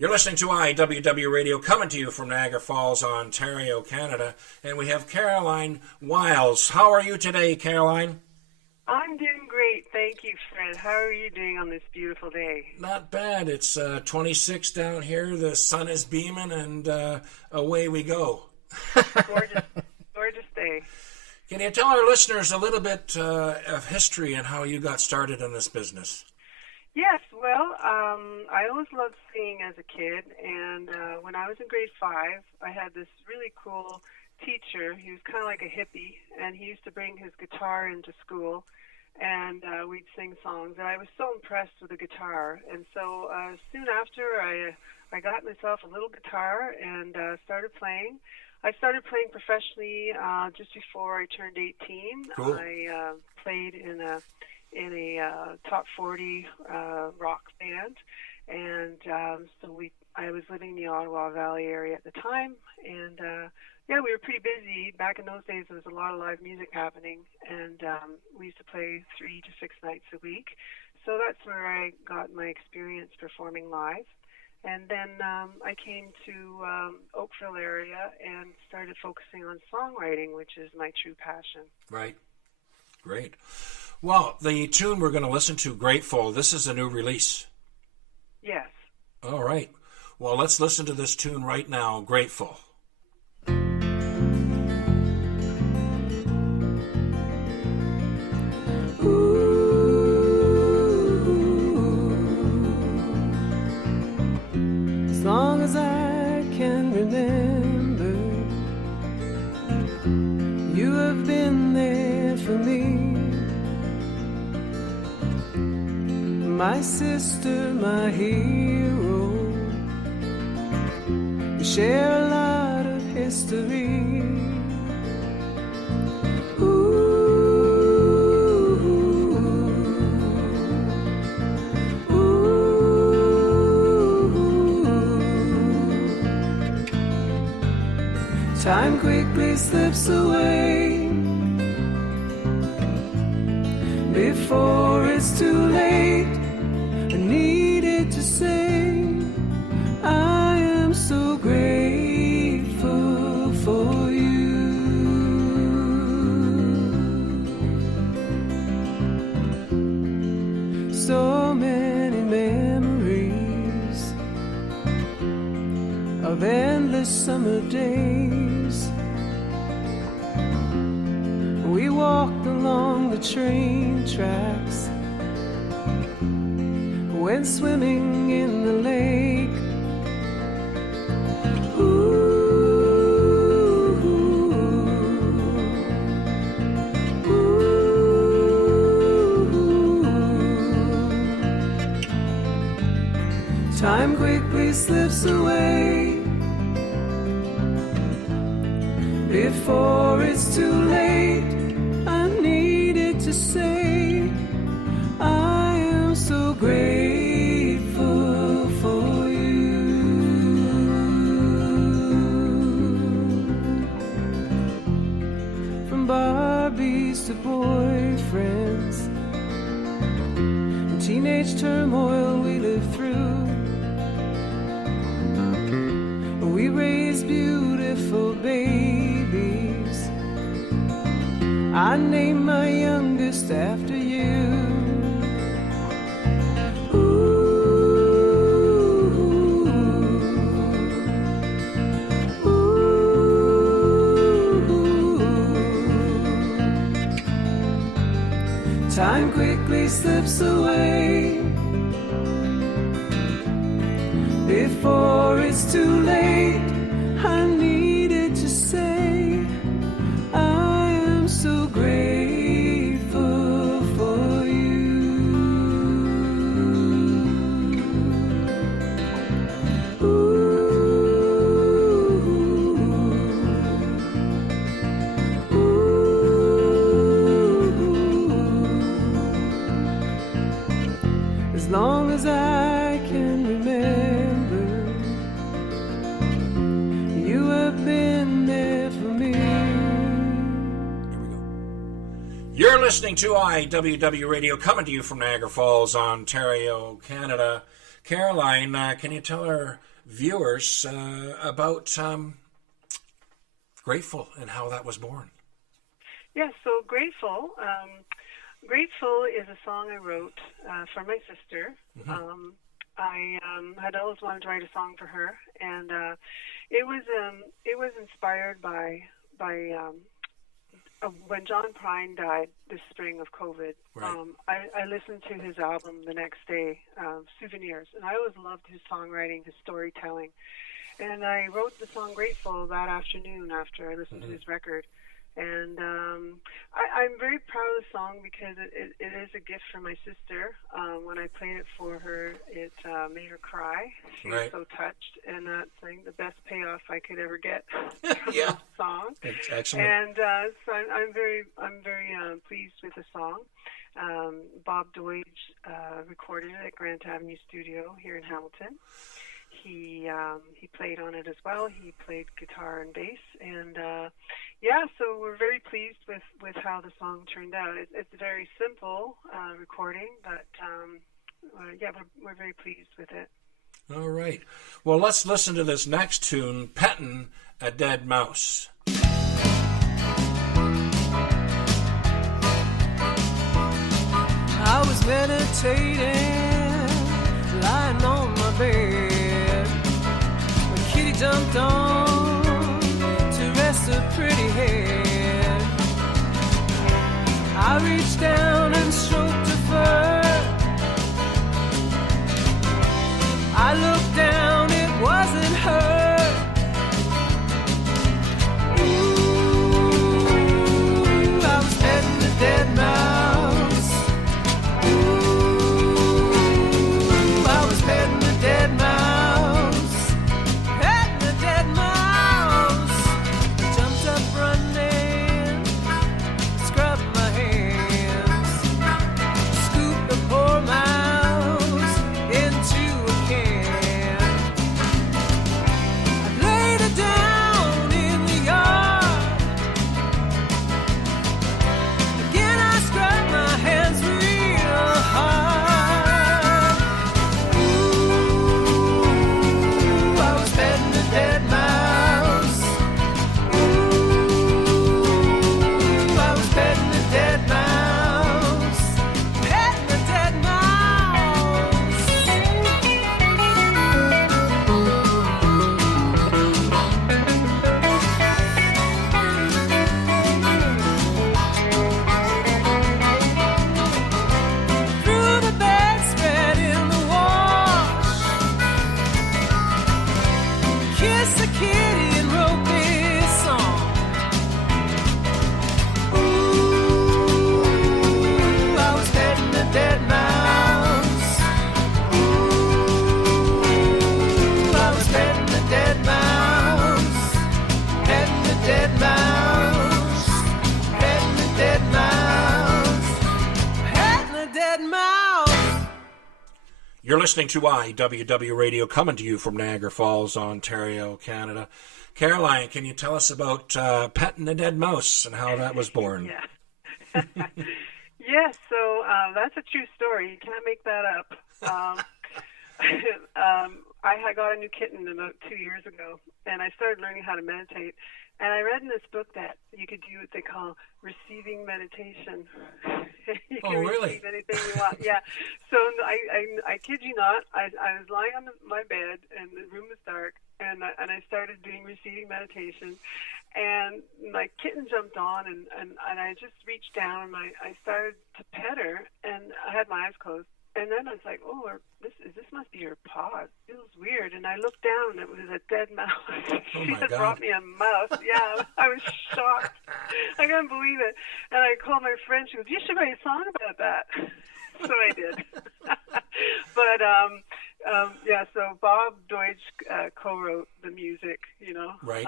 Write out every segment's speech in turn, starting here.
You're listening to IWW Radio, coming to you from Niagara Falls, Ontario, Canada. And we have Caroline Wiles. How are you today, Caroline? I'm doing great. Thank you, Fred. How are you doing on this beautiful day? Not bad. It's 26 down here. The sun is beaming, and away we go. Gorgeous, gorgeous day. Can you tell our listeners a little bit of history and how you got started in this business? Yes, well, I always loved singing as a kid, and when I was in grade 5, I had this really cool teacher. He was kind of like a hippie, and he used to bring his guitar into school, and we'd sing songs, and I was so impressed with the guitar. And so soon after, I got myself a little guitar and started playing. I started playing professionally just before I turned 18. Cool. I played in a top 40 rock band, and I was living in the Ottawa Valley area at the time, and we were pretty busy. Back in those days, there was a lot of live music happening, and we used to play 3 to 6 nights a week. So that's where I got my experience performing live. And then I came to Oakville area and started focusing on songwriting, which is my true passion. Right. Great. Well, the tune we're going to listen to, Grateful, this is a new release. Yes. All right. Well, let's listen to this tune right now, Grateful. As long as I can remember, you have been there for me. My sister, my hero. We share a lot of history. Time quickly slips away before it's too late. I needed to say I am so grateful for you. So many memories of endless summer days. We walked along the train tracks, went swimming in the lake. Time quickly slips away before it's too late. I needed to say I am so grateful for you. From Barbies to boyfriends and teenage turmoil we lived through, we raised beautiful babies. I named my youngest after you. Time quickly slips away before it's too late. I needed to say I am so grateful for you. As long as I can remember, you have been there for me. Here we go. You're listening to IWW Radio, coming to you from Niagara Falls, Ontario, Canada. Caroline, can you tell our viewers about Grateful and how that was born? Yeah, so Grateful. Grateful is a song I wrote for my sister. Mm-hmm. I had always wanted to write a song for her, and it was inspired by when John Prine died this spring of COVID. Right. I listened to his album the next day, Souvenirs, and I always loved his songwriting, his storytelling. And I wrote the song Grateful that afternoon after I listened to his record. And I'm very proud of the song because it is a gift for my sister. When I played it for her, it made her cry. She was so touched, and that's like the best payoff I could ever get from Yeah. the song. It's excellent. And so I'm very pleased with the song. Bob DOIDGE recorded it at Grant Avenue Studio here in Hamilton. He played on it as well. He played guitar and bass, and so we're very pleased with how the song turned out. It's a very simple recording, but we're very pleased with it. All right. Well, let's listen to this next tune, Pettin' a Dead Mouse. I was meditating, lying on my bed, when Kitty jumped on to rest her pretty head. I reached down and stroked her fur. I looked down, it wasn't her. Ooh, I was petting a dead mouse. Ooh, I was petting a dead mouse. Petting a dead mouse. I jumped up running, scrubbed my hands, scooped the poor mouse into a can. I laid her down in the yard. Again I scrubbed my hands real hard. Ooh, I was petting a dead mouse. Ooh, I was petting a dead mouse. Petting a dead mouse. Threw the bedspread in the wash, kissed the kitty and wrote this song. Ooh, I was petting a dead mouse. Ooh, I was petting a dead mouse. Petting a dead mouse. Petting a dead mouse. Petting a dead mouse. You're listening to IWW Radio, coming to you from Niagara Falls, Ontario, Canada. Caroline, can you tell us about Pettin' a Dead Mouse and how that was born? Yeah. Yes, so that's a true story. You can't make that up. I had got a new kitten about 2 years ago, and I started learning how to meditate. And I read in this book that you could do what they call receiving meditation. You can really? receive anything you want. Yeah. So I kid you not, I was lying on my bed, and the room was dark, and I started doing receiving meditation. And my kitten jumped on, and I just reached down, and I started to pet her, and I had my eyes closed. And then I was like, oh, this must be her paw. It feels weird. And I looked down, and it was a dead mouse. She had brought me a mouse. Yeah, I was shocked. I couldn't believe it. And I called my friend. She goes, you should write a song about that. So I did. But, so Bob Deutsch co-wrote the music, you know. Right.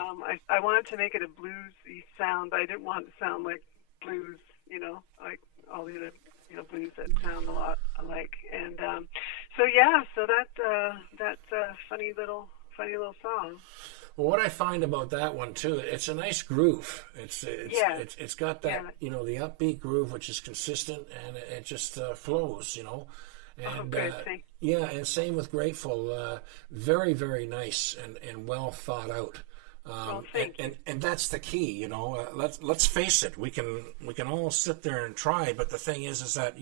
I wanted to make it a bluesy sound, but I didn't want it to sound like blues, you know, like all the other blues that sound a lot alike. And so that's a funny little song. Well, what I find about that one too, it's a nice groove. It's got that the upbeat groove, which is consistent, and it just flows. And, good. Thanks. yeah, and same with Grateful. Very, very nice and well thought out. And that's the key, you know. Let's face it. We can all sit there and try, but the thing is that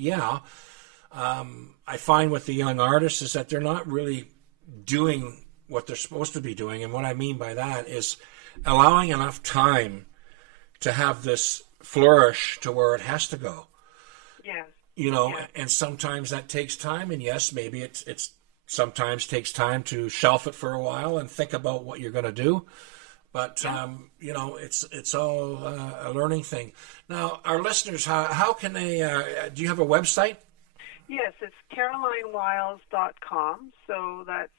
I find with the young artists is that they're not really doing what they're supposed to be doing, and what I mean by that is allowing enough time to have this flourish to where it has to go. Yes. You know, and sometimes that takes time, and yes, maybe it's sometimes takes time to shelf it for a while and think about what you're going to do. But, you know, it's all a learning thing. Now, our listeners, how can they, do you have a website? Yes, it's CAROLINEWILES.com. So that's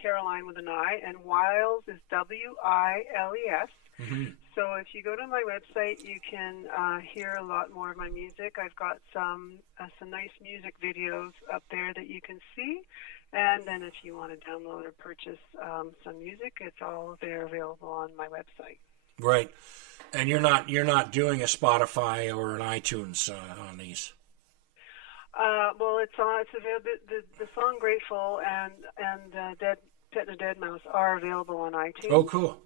Caroline with an I, and Wiles is WILES. Mm-hmm. So if you go to my website, you can hear a lot more of my music. I've got some nice music videos up there that you can see. And then if you want to download or purchase some music, it's all there available on my website. Right. And you're not doing a Spotify or an iTunes on these. Well, it's available. The song "Grateful" and "Petting a Dead Mouse" are available on iTunes. Oh, cool.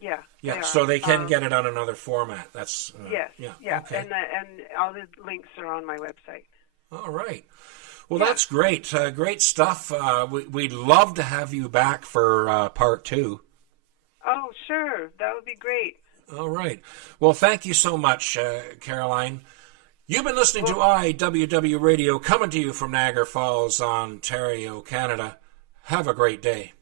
Yeah. Yeah. So they can get it on another format. That's yes. Yeah. Okay. And all the links are on my website. All right. Well, that's great. Great stuff. We'd love to have you back for part 2. Oh, sure. That would be great. All right. Well, thank you so much, Caroline. You've been listening to IWW Radio, coming to you from Niagara Falls, Ontario, Canada. Have a great day.